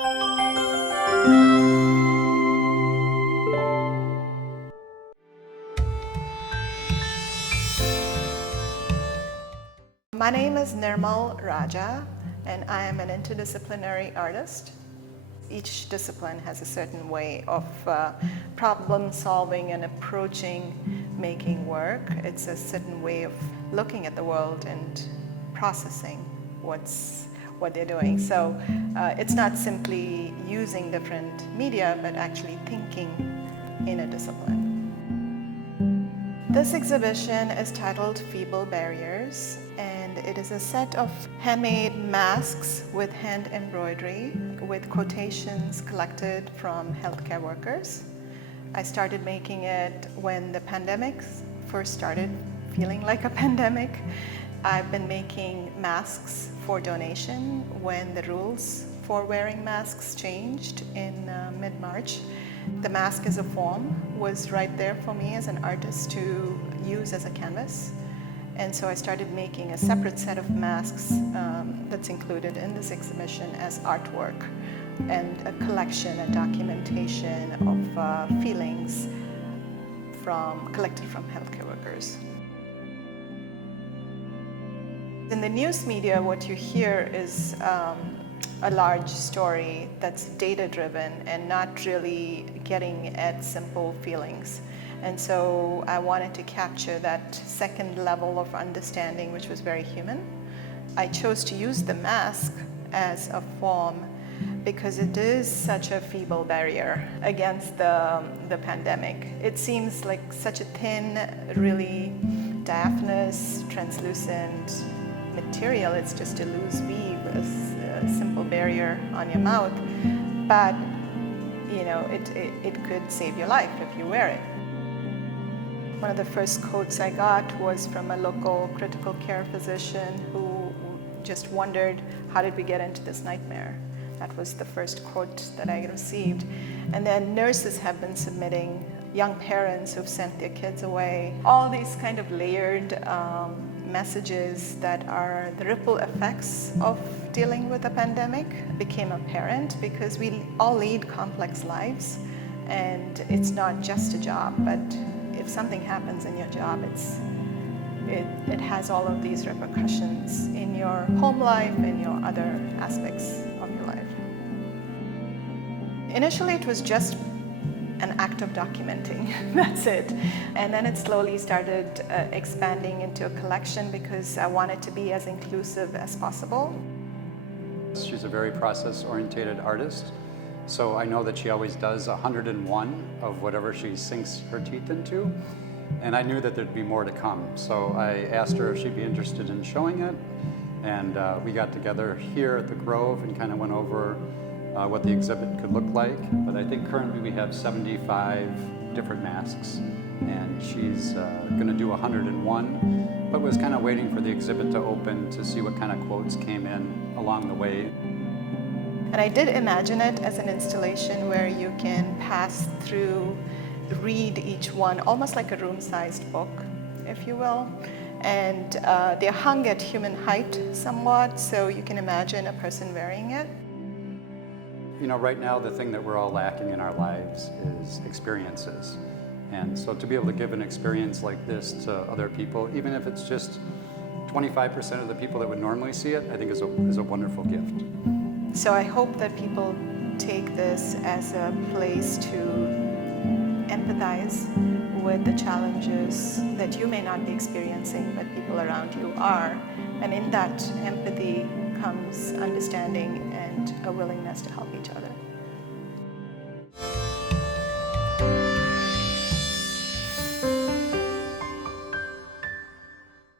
My name is Nirmal Raja, and I am an interdisciplinary artist. Each discipline has a certain way of problem solving and approaching making work. It's a certain way of looking at the world and processing what they're doing. So it's not simply using different media, but actually thinking in a discipline. This exhibition is titled Feeble Barriers, and it is a set of handmade masks with hand embroidery with quotations collected from healthcare workers. I started making it when the pandemic first started feeling like a pandemic. I've been making masks for donation when the rules for wearing masks changed in mid-March. The mask as a form was right there for me as an artist to use as a canvas. And so I started making a separate set of masks that's included in this exhibition as artwork and a collection, a documentation of feelings collected from healthcare workers. In the news media, what you hear is a large story that's data-driven and not really getting at simple feelings. And so I wanted to capture that second level of understanding, which was very human. I chose to use the mask as a form because it is such a feeble barrier against the pandemic. It seems like such a thin, really diaphanous, translucent material. It's just a loose weave, a simple barrier on your mouth, but you know, it could save your life if you wear it. One of the first quotes I got was from a local critical care physician who just wondered, how did we get into this nightmare? That was the first quote that I received. And then nurses have been submitting, young parents who've sent their kids away, all these kind of layered messages that are the ripple effects of dealing with a pandemic became apparent because we all lead complex lives, and it's not just a job, but if something happens in your job, it has all of these repercussions in your home life and your other aspects of your life. Initially, it was just an act of documenting, that's it. And then it slowly started expanding into a collection because I wanted to be as inclusive as possible. She's a very process-oriented artist, so I know that she always does 101 of whatever she sinks her teeth into, and I knew that there'd be more to come. So I asked her if she'd be interested in showing it, and we got together here at the Grove and kind of went over what the exhibit could look like. But I think currently we have 75 different masks, and she's going to do 101, but was kind of waiting for the exhibit to open to see what kind of quotes came in along the way. And I did imagine it as an installation where you can pass through, read each one, almost like a room-sized book, if you will. And they're hung at human height somewhat, so you can imagine a person wearing it. You know, right now the thing that we're all lacking in our lives is experiences. And so to be able to give an experience like this to other people, even if it's just 25% of the people that would normally see it, I think is a wonderful gift. So I hope that people take this as a place to empathize with the challenges that you may not be experiencing, but people around you are. And in that empathy comes understanding and a willingness to help each other.